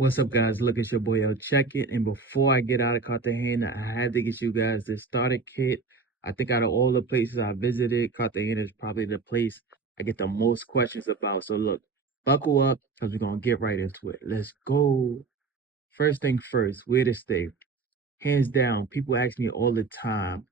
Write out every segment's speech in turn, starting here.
What's up, guys? Look, it's your boy El Check It. And before I get out of Cartagena, I had to get you guys this starter kit. I think out of all the places I visited, Cartagena is probably the place I get the most questions about. So, look, buckle up because we're going to get right into it. Let's go. First thing first, where to stay. Hands down, people ask me all the time,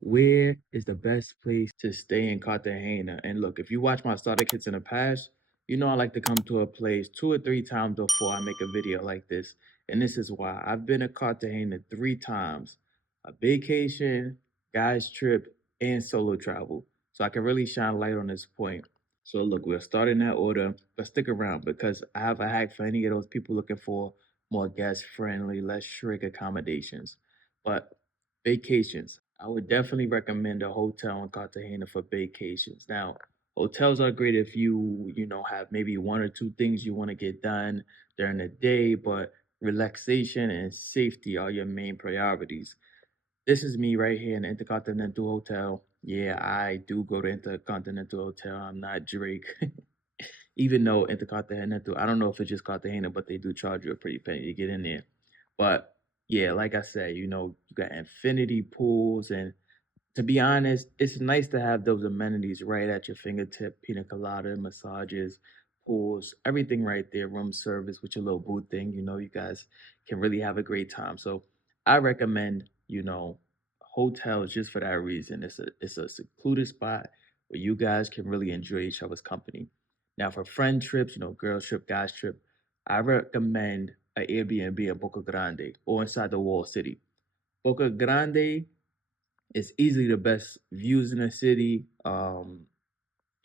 where is the best place to stay in Cartagena? And look, if you watch my starter kits in the past, you know I like to come to a place 2 or 3 times before I make a video like this. And this is why I've been to Cartagena 3 times: a vacation, guys trip, and solo travel. So I can really shine light on this point. So look, we'll start in that order, but stick around because I have a hack for any of those people looking for more guest friendly, less strict accommodations. But vacations, I would definitely recommend a hotel in Cartagena for vacations. Now, hotels are great if you have maybe 1 or 2 things you want to get done during the day, but relaxation and safety are your main priorities. This is me right here in the Intercontinental Hotel. Yeah, I do go to Intercontinental Hotel. I'm not Drake. Even though Intercontinental, I don't know if it's just Cartagena, but they do charge you a pretty penny to get in there. But yeah, like I said, you got infinity pools, and to be honest, it's nice to have those amenities right at your fingertip: pina colada, massages, pools, everything right there, room service with your little booth thing. You guys can really have a great time. So I recommend, hotels just for that reason. It's a secluded spot where you guys can really enjoy each other's company. Now, for friend trips, girls trip, guys trip, I recommend an Airbnb in Boca Grande or inside the wall city. Boca Grande is easily the best views in the city. And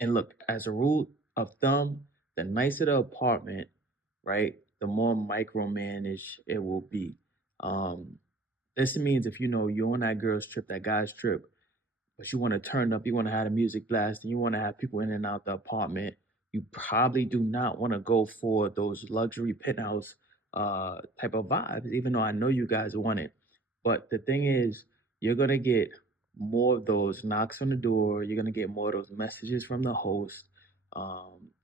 look, as a rule of thumb, the nicer the apartment, right, the more micromanaged it will be. Um, this means if you're on that girl's trip, that guy's trip, but you want to turn up, you want to have the music blast, and you want to have people in and out the apartment, you probably do not want to go for those luxury penthouse type of vibes, even though I know you guys want it. But the thing is, you're gonna get more of those knocks on the door, you're gonna get more of those messages from the host,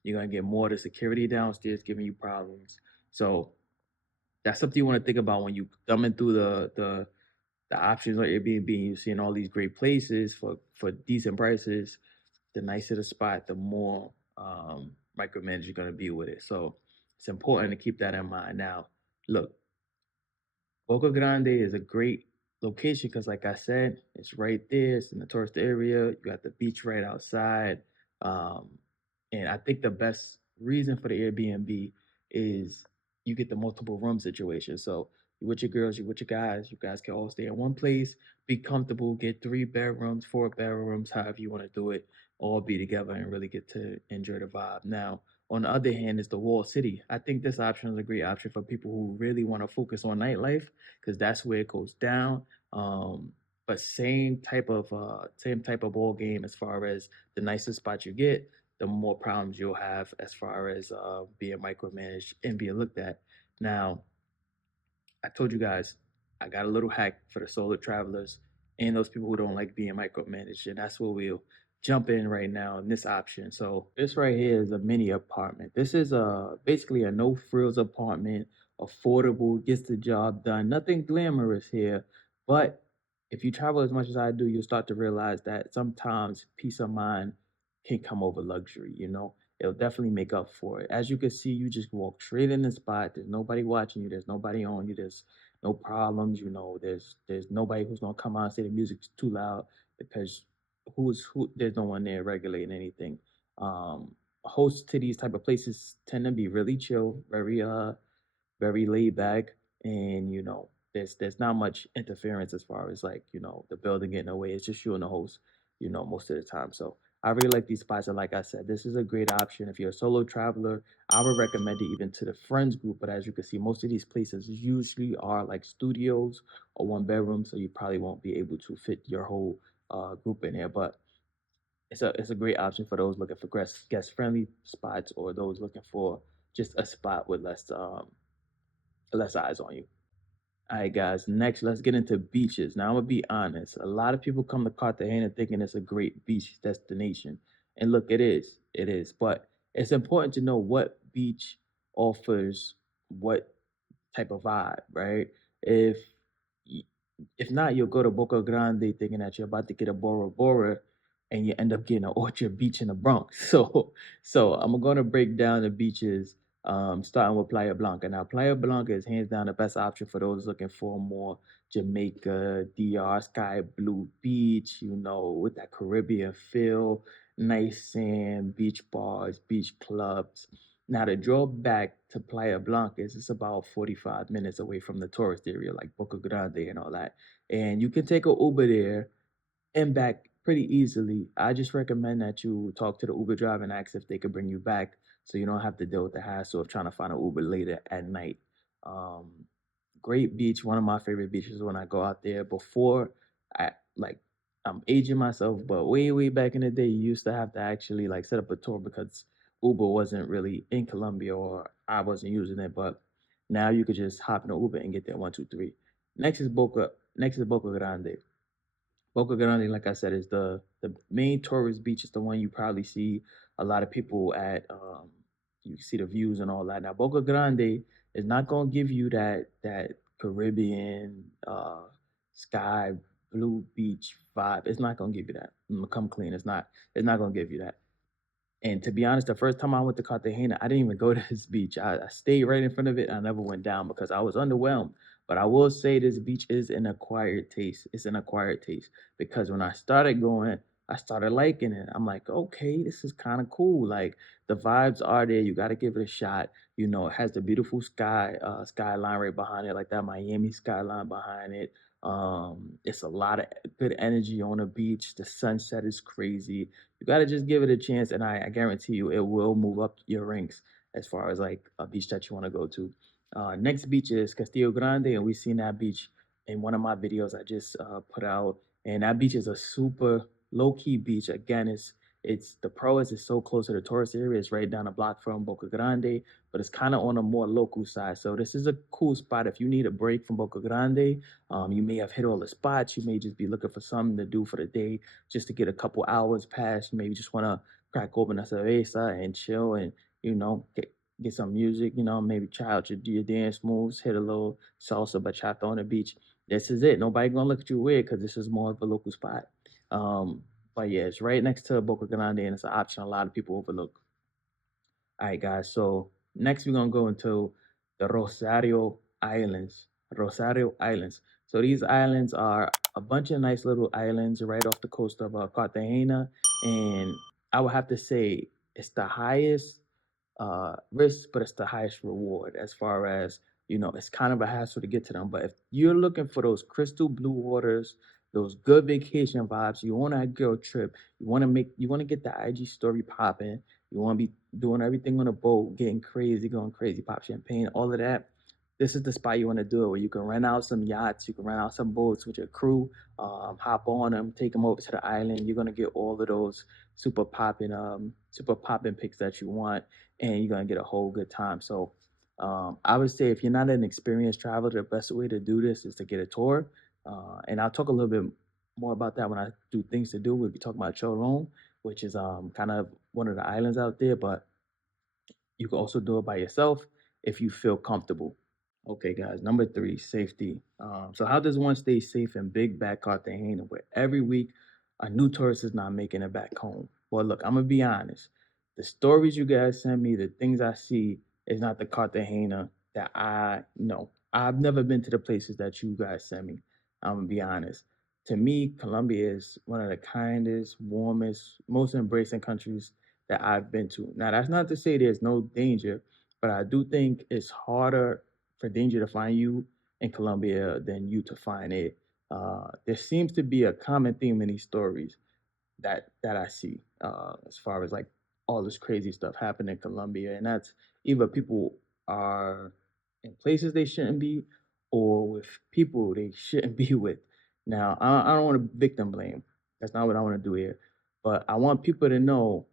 you're gonna get more of the security downstairs giving you problems. So that's something you want to think about when you thumbing through the options on Airbnb. You're seeing all these great places for decent prices. The nicer the spot, the more micromanaged you're gonna be with it. So it's important to keep that in mind. Now, look, Boca Grande is a great location because, like I said, it's right there. It's in the tourist area. You got the beach right outside. Um, and I think the best reason for the Airbnb is you get the multiple room situation. So you with your girls, you with your guys. You guys can all stay in one place, be comfortable, get 3 bedrooms, 4 bedrooms, however you want to do it, all be together and really get to enjoy the vibe. Now, on the other hand, is the wall city. I think this option is a great option for people who really want to focus on nightlife because that's where it goes down. But same type of ball game as far as the nicer spot you get, the more problems you'll have as far as being micromanaged and being looked at. Now, I told you guys I got a little hack for the solo travelers and those people who don't like being micromanaged, and that's where we'll jump in right now in this option. So this right here is a mini apartment. This is basically a no frills apartment, affordable, gets the job done. Nothing glamorous here, but if you travel as much as I do, you'll start to realize that sometimes peace of mind can come over luxury. It'll definitely make up for it. As you can see, you just walk straight in the spot. There's nobody watching you. There's nobody on you. There's no problems. There's nobody who's gonna come out and say the music's too loud because who? There's no one there regulating anything. Hosts to these type of places tend to be really chill, very laid back, and there's not much interference as far as like the building getting away. It's just you and the host, most of the time. So I really like these spots, and like I said, this is a great option if you're a solo traveler. I would recommend it even to the friends group. But as you can see, most of these places usually are like studios or 1 bedroom, so you probably won't be able to fit your whole group in here. But it's a great option for those looking for guest friendly spots or those looking for just a spot with less eyes on you. All right, guys. Next, let's get into beaches. Now, I'm gonna be honest. A lot of people come to Cartagena thinking it's a great beach destination, and look, it is. But it's important to know what beach offers what type of vibe, right? If y- if not, you'll go to Boca Grande thinking that you're about to get a Bora Bora, and you end up getting an Orchard Beach in the Bronx. So I'm gonna break down the beaches, starting with Playa Blanca. Now, Playa Blanca is hands down the best option for those looking for a more Jamaica, DR, sky blue beach, with that Caribbean feel, nice sand, beach bars, beach clubs. Now, the drawback to Playa Blanca is it's about 45 minutes away from the tourist area, like Boca Grande and all that. And you can take a Uber there and back pretty easily. I just recommend that you talk to the Uber driver and ask if they could bring you back so you don't have to deal with the hassle of trying to find an Uber later at night. Um, Great beach, one of my favorite beaches when I go out there. Before I like I'm aging myself, but way back in the day, you used to have to actually like set up a tour because Uber wasn't really in Colombia or I wasn't using it. But now you could just hop in an Uber and get there 1, 2, 3. Next is Boca Grande. Boca Grande, like I said, is the main tourist beach. Is the one you probably see a lot of people at. You see the views and all that. Now, Boca Grande is not gonna give you that Caribbean sky blue beach vibe. It's not gonna give you that. I'm gonna come clean. It's not gonna give you that. And to be honest, the first time I went to Cartagena, I didn't even go to this beach. I stayed right in front of it. I never went down because I was underwhelmed. But I will say this beach is an acquired taste. It's an acquired taste because when I started going, I started liking it. I'm like, okay, this is kind of cool. Like the vibes are there. You got to give it a shot. It has the beautiful skyline right behind it, like that Miami skyline behind it. It's a lot of good energy on the beach. The sunset is crazy. You got to just give it a chance, and I guarantee you it will move up your ranks as far as like a beach that you want to go to. Next beach is Castillo Grande, and we've seen that beach in one of my videos I just put out. And that beach is a super low key beach. Again, it's the pro is it's so close to the tourist area. It's right down the block from Boca Grande, but it's kind of on a more local side. So this is a cool spot if you need a break from Boca Grande. You may have hit all the spots. You may just be looking for something to do for the day, just to get a couple hours past. You maybe just want to crack open a cerveza and chill and get some music. Maybe try out your dance moves, hit a little salsa bachata on the beach. This is it. Nobody gonna look at you weird because this is more of a local spot. Um, but yeah, it's right next to Boca Grande, and it's an option a lot of people overlook. All right, guys. So next we're gonna go into the Rosario Islands. Rosario Islands. So these islands are a bunch of nice little islands right off the coast of Cartagena, and I would have to say it's the highest risk, but it's the highest reward as far as it's kind of a hassle to get to them. But if you're looking for those crystal blue waters, those good vacation vibes, you want a girl trip, you want to get the IG story popping, you want to be doing everything on a boat, getting crazy, going crazy, pop champagne, all of that. This is the spot you want to do it where you can rent out some yachts, you can rent out some boats with your crew, hop on them, take them over to the island. You're gonna get all of those super popping pics that you want, and you're gonna get a whole good time. So I would say if you're not an experienced traveler, the best way to do this is to get a tour. And I'll talk a little bit more about that when I do things to do. We'll be talking about Cholon, which is kind of one of the islands out there, but you can also do it by yourself if you feel comfortable. Okay, guys. Number three, safety. So how does one stay safe in big bad Cartagena where every week a new tourist is not making it back home? Well, look, I'm gonna be honest. The stories you guys send me, the things I see, is not the Cartagena that I know. I've never been to the places that you guys send me. I'm gonna be honest. To me, Colombia is one of the kindest, warmest, most embracing countries that I've been to. Now, that's not to say there's no danger, but I do think it's harder for danger to find you in Colombia than you to find it. There seems to be a common theme in these stories that I see as far as like all this crazy stuff happening in Colombia, and that's either people are in places they shouldn't be, or with people they shouldn't be with. Now, I don't want to victim blame. That's not what I want to do here. But I want people to know,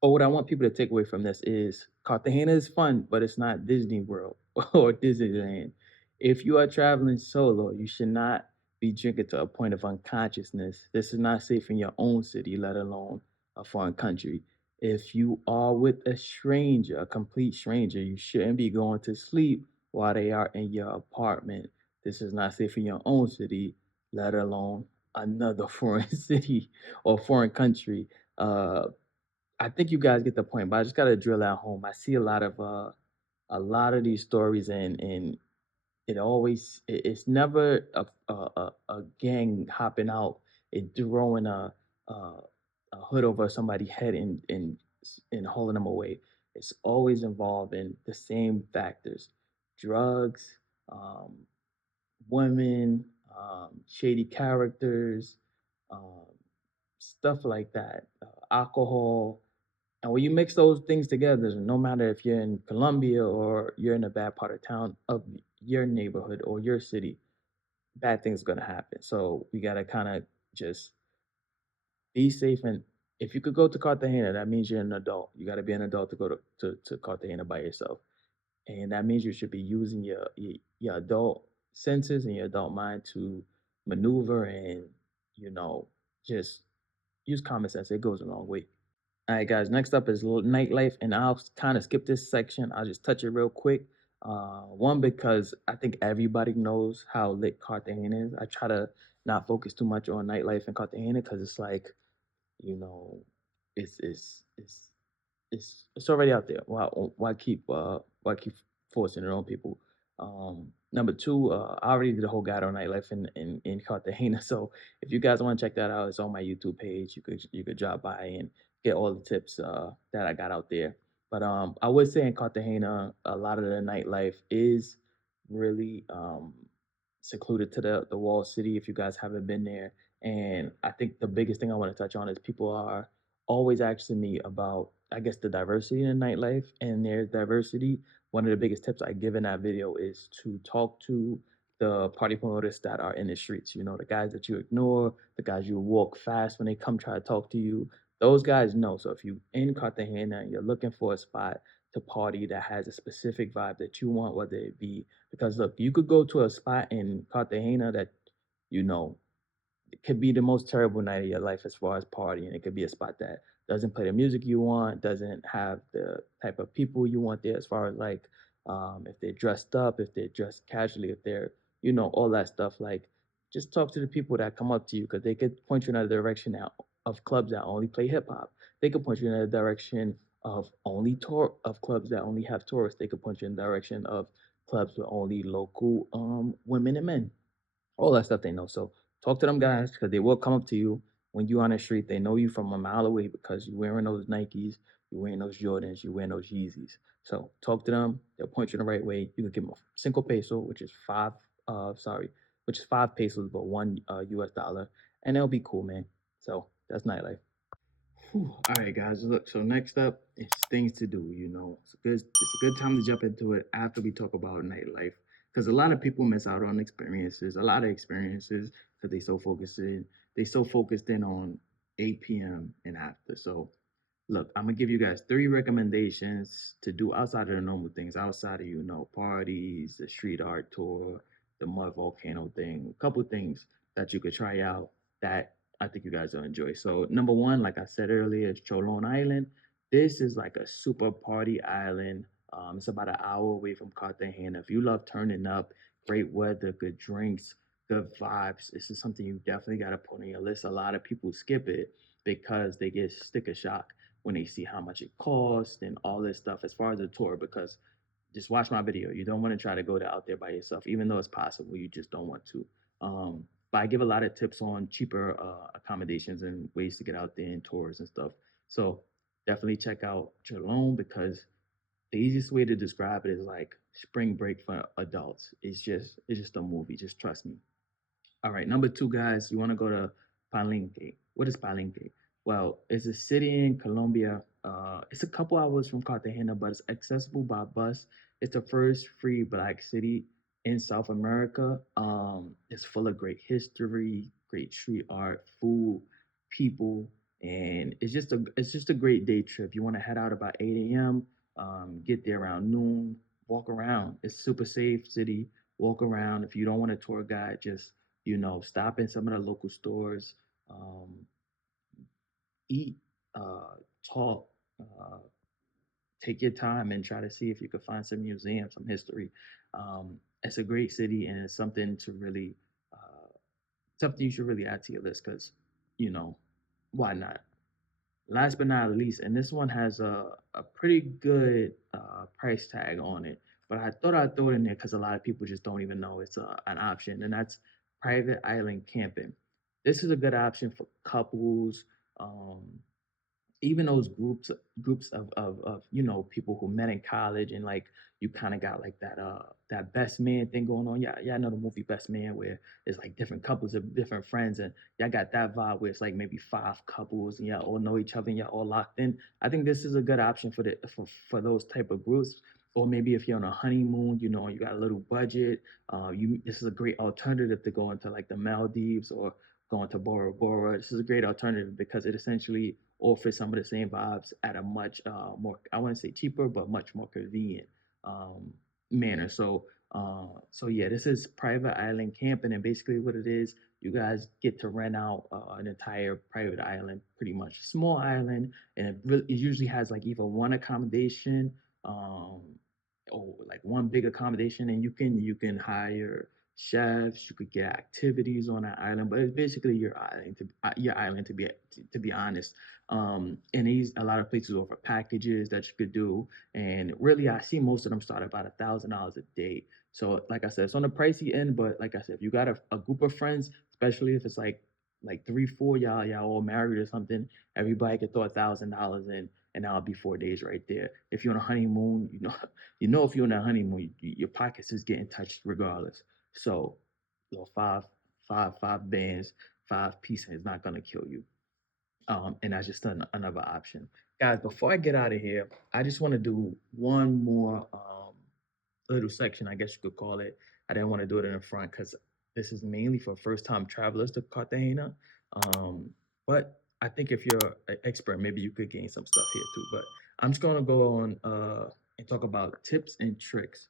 or what I want people to take away from this is Cartagena is fun, but it's not Disney World or Disneyland. If you are traveling solo, you should not be drinking to a point of unconsciousness. This is not safe in your own city, let alone a foreign country. If you are with a stranger, a complete stranger, you shouldn't be going to sleep while they are in your apartment. This is not safe in your own city, let alone another foreign city or foreign country. Uh, I think you guys get the point, but I just gotta drill at home. I see a lot of these stories, and it's never a gang hopping out and throwing a hood over somebody's head and hauling them away. It's always involving the same factors: drugs, um, women, shady characters, um, stuff like that, alcohol. And when you mix those things together, no matter if you're in Colombia or you're in a bad part of town of your neighborhood or your city, bad things are gonna happen. So we gotta kind of just be safe. And if you could go to Cartagena, that means you're an adult. You gotta be an adult to go to Cartagena by yourself. And that means you should be using your adult senses and your adult mind to maneuver and, you know, just use common sense. It goes a long way. All right, guys. Next up is nightlife, and I'll kind of skip this section. I'll just touch it real quick. One, because I think everybody knows how lit Cartagena is. I try to not focus too much on nightlife in Cartagena because it's like, you know, it's it's already out there. Why keep forcing it on people? Number two, I already did a whole guide on nightlife in Cartagena. So if you guys want to check that out, it's on my YouTube page. You could drop by and get all the tips that I got out there. But I would say in Cartagena, a lot of the nightlife is really secluded to the wall city. If you guys haven't been there, and I think the biggest thing I want to touch on is people are always asking me about, I guess, the diversity in nightlife, and there's diversity. One of the biggest tips I give in that video is to talk to the party promoters that are in the streets. You know, the guys that you ignore, the guys you walk fast when they come try to talk to you. Those guys know. So if you in Cartagena and you're looking for a spot to party that has a specific vibe that you want, whether it be, because look, you could go to a spot in Cartagena that, you know, it could be the most terrible night of your life as far as partying. It could be a spot that doesn't play the music you want, doesn't have the type of people you want there as far as like, if they're dressed up, if they're dressed casually, if they're, you know, all that stuff. Like, just talk to the people that come up to you because they could point you in a direction of clubs that only play hip hop. They could point you in a direction of only tour of clubs that only have tourists. They could point you in the direction of clubs with only local women and men, all that stuff they know. So talk to them guys because they will come up to you when you on the street. They know you from a mile away because you're wearing those Nikes, you're wearing those Jordans, you're wearing those Yeezys. So talk to them. They'll point you in the right way. You can give them a cinco peso, which is 5 pesos, but one US dollar, and they'll be cool, man. So that's nightlife. Whew. All right, guys. Look, so next up is things to do. You know, it's a good time to jump into it after we talk about nightlife, because a lot of people miss out on experiences, a lot of experiences, because they so focused in on 8 p.m. and after. So look, I'm gonna give you guys 3 recommendations to do outside of the normal things, outside of, you know, parties, the street art tour, the mud volcano thing, a couple things that you could try out that I think you guys will enjoy. So number one, like I said earlier, is Cholon Island. This is like a super party island. It's about an hour away from Cartagena. If you love turning up, great weather, good drinks, good vibes, this is something you definitely got to put on your list. A lot of people skip it because they get sticker shock when they see how much it costs and all this stuff as far as a tour, because just watch my video. You don't want to try to go out there by yourself, even though it's possible. You just don't want to. But I give a lot of tips on cheaper accommodations and ways to get out there and tours and stuff. So definitely check out Cholon, because the easiest way to describe it is like spring break for adults. It's just a movie. Just trust me. All right, number two, guys, you want to go to Palenque. What is Palenque? Well, it's a city in Colombia. It's a couple hours from Cartagena, but it's accessible by bus. It's the first free black city in South America. It's full of great history, great street art, food, people, and it's just a great day trip. You want to head out about 8 a.m., get there around noon, walk around. It's super safe city. Walk around. If you don't want a tour guide, just, you know, stop in some of the local stores, um, eat, talk, uh, take your time and try to see if you could find some museums, some history. It's a great city, and it's something to really something you should really add to your list because you know why not. Last but not least, and this one has a pretty good price tag on it, but I thought I'd throw it in there because a lot of people just don't even know it's an option, and that's private island camping. This is a good option for couples, um, even those groups of people who met in college, and like you kind of got like that best man thing going on. Yeah, I know the movie Best Man, where it's like different couples of different friends, and y'all got that vibe where it's like maybe five couples and y'all all know each other and y'all all locked in. I think this is a good option for those type of groups. Or maybe if you're on a honeymoon, you got a little budget. You This is a great alternative to going to like the Maldives or going to Bora Bora. This is a great alternative because it essentially offers some of the same vibes at a much more, I wouldn't say cheaper, but much more convenient manner. So yeah, this is private island camping, and basically what it is, you guys get to rent out an entire private island, pretty much small island, and it usually has like either one accommodation, um, or like one big accommodation, and you can hire chefs. You could get activities on that island, but it's basically your island to be honest. And these a lot of places offer packages that you could do, and really I see most of them start about $1,000 a day. So like I said, it's on the pricey end, but like I said, if you got a group of friends, especially if it's like three, four y'all all married or something, everybody could throw $1,000 in, and that'll be 4 days right there. If you're on a honeymoon, if you're on a honeymoon, your pockets is getting touched regardless. So, five bands, five pieces is not gonna kill you. And that's just another option. Guys, before I get out of here, I just want to do one more little section, I guess you could call it. I didn't want to do it in the front because this is mainly for first time travelers to Cartagena. Um, but I think if you're an expert, maybe you could gain some stuff here too. But I'm just gonna go on and talk about tips and tricks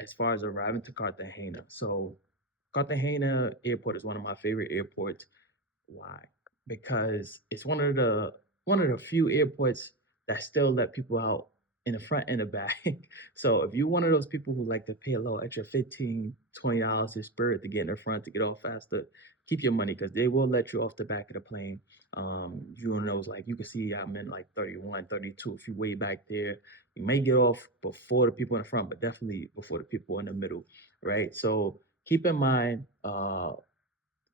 as far as arriving to Cartagena. So Cartagena Airport is one of my favorite airports. Why? Because it's one of the few airports that still let people out in the front and the back. So if you're one of those people who like to pay a little extra 15, $20 to Spirit to get in the front to get off faster, keep your money because they will let you off the back of the plane. You know, like you can see I'm in like 31, 32. If you way back there, you may get off before the people in the front, but definitely before the people in the middle, right? So keep in mind,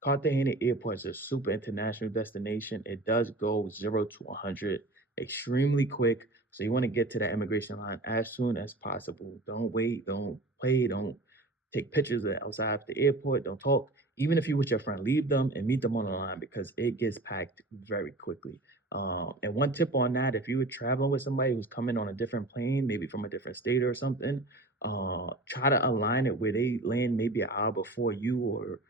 Cartagena Airport is a super international destination. It does go 0 to 100 extremely quick. So you want to get to that immigration line as soon as possible. Don't wait, don't play, don't take pictures outside the airport, don't talk. Even if you're with your friend, leave them and meet them on the line because it gets packed very quickly. And one tip on that, if you were traveling with somebody who's coming on a different plane, maybe from a different state or something, try to align it where they land maybe an hour before you, or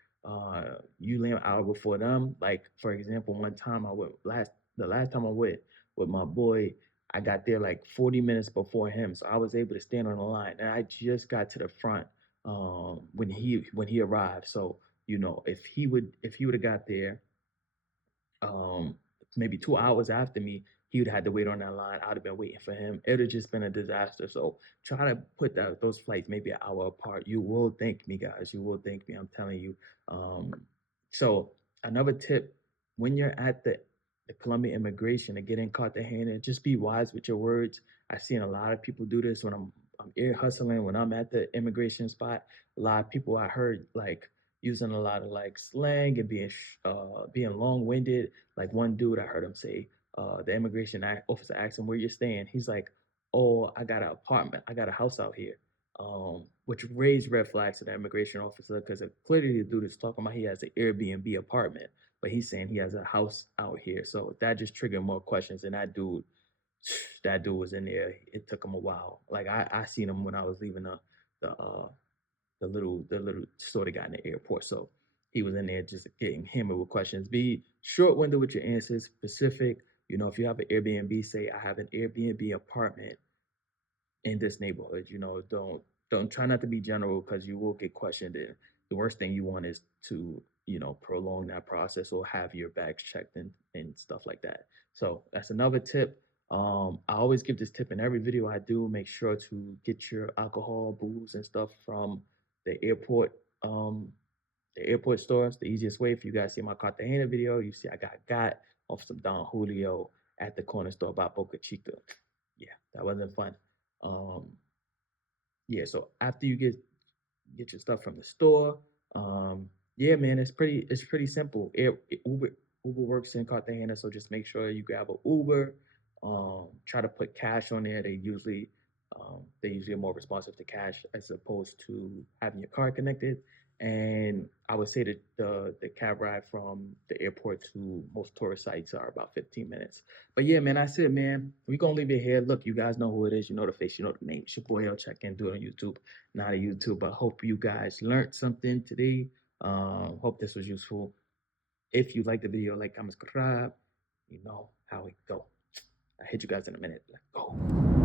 you land an hour before them. Like for example, one time the last time I went with my boy, I got there like 40 minutes before him, so I was able to stand on the line, and I just got to the front when he arrived. So if he would have got there um, maybe 2 hours after me, he would have had to wait on that line. I'd have been waiting for him. It would have just been a disaster. So try to put those flights maybe an hour apart. You will thank me, guys. You will thank me. I'm telling you. Um, so another tip: when you're at the Colombian immigration to get in Cartagena, just be wise with your words. I've seen a lot of people do this when I'm ear hustling, when I'm at the immigration spot. A lot of people I heard like using a lot of like slang and being long winded. Like one dude, I heard him say, the immigration officer asked him where you're staying. He's like, "Oh, I got an apartment. I got a house out here." Which raised red flags to the immigration officer because clearly the dude is talking about he has an Airbnb apartment, but he's saying he has a house out here. So that just triggered more questions. And that dude was in there. It took him a while. Like I seen him when I was leaving the uh the little store they got in the airport. So he was in there just getting hammered with questions. Be short winded with your answers, specific. If you have an Airbnb, say I have an Airbnb apartment in this neighborhood. Don't try not to be general because you will get questioned. And the worst thing you want is to prolong that process or have your bags checked and stuff like that. So that's another tip. I always give this tip in every video I do. Make sure to get your alcohol, booze, and stuff from the airport. The airport stores, the easiest way. If you guys see my Cartagena video, you see I got off some Don Julio at the corner store by Boca Chica. Yeah, that wasn't fun. Um, yeah, so after you get your stuff from the store. Yeah, man, it's pretty simple. Uber works in Cartagena, so just make sure you grab a Uber. Try to put cash on there. They usually are more responsive to cash as opposed to having your card connected. And I would say that the cab ride from the airport to most tourist sites are about 15 minutes. But yeah, man, that's it, man. We're gonna leave it here. Look, you guys know who it is, you know the face, you know the name. It's your boy L. Check in, do it on YouTube, not a YouTube. But hope you guys learned something today. Hope this was useful. If you like the video, like, comment, subscribe. You know how it go. I hit you guys in a minute. Let's go.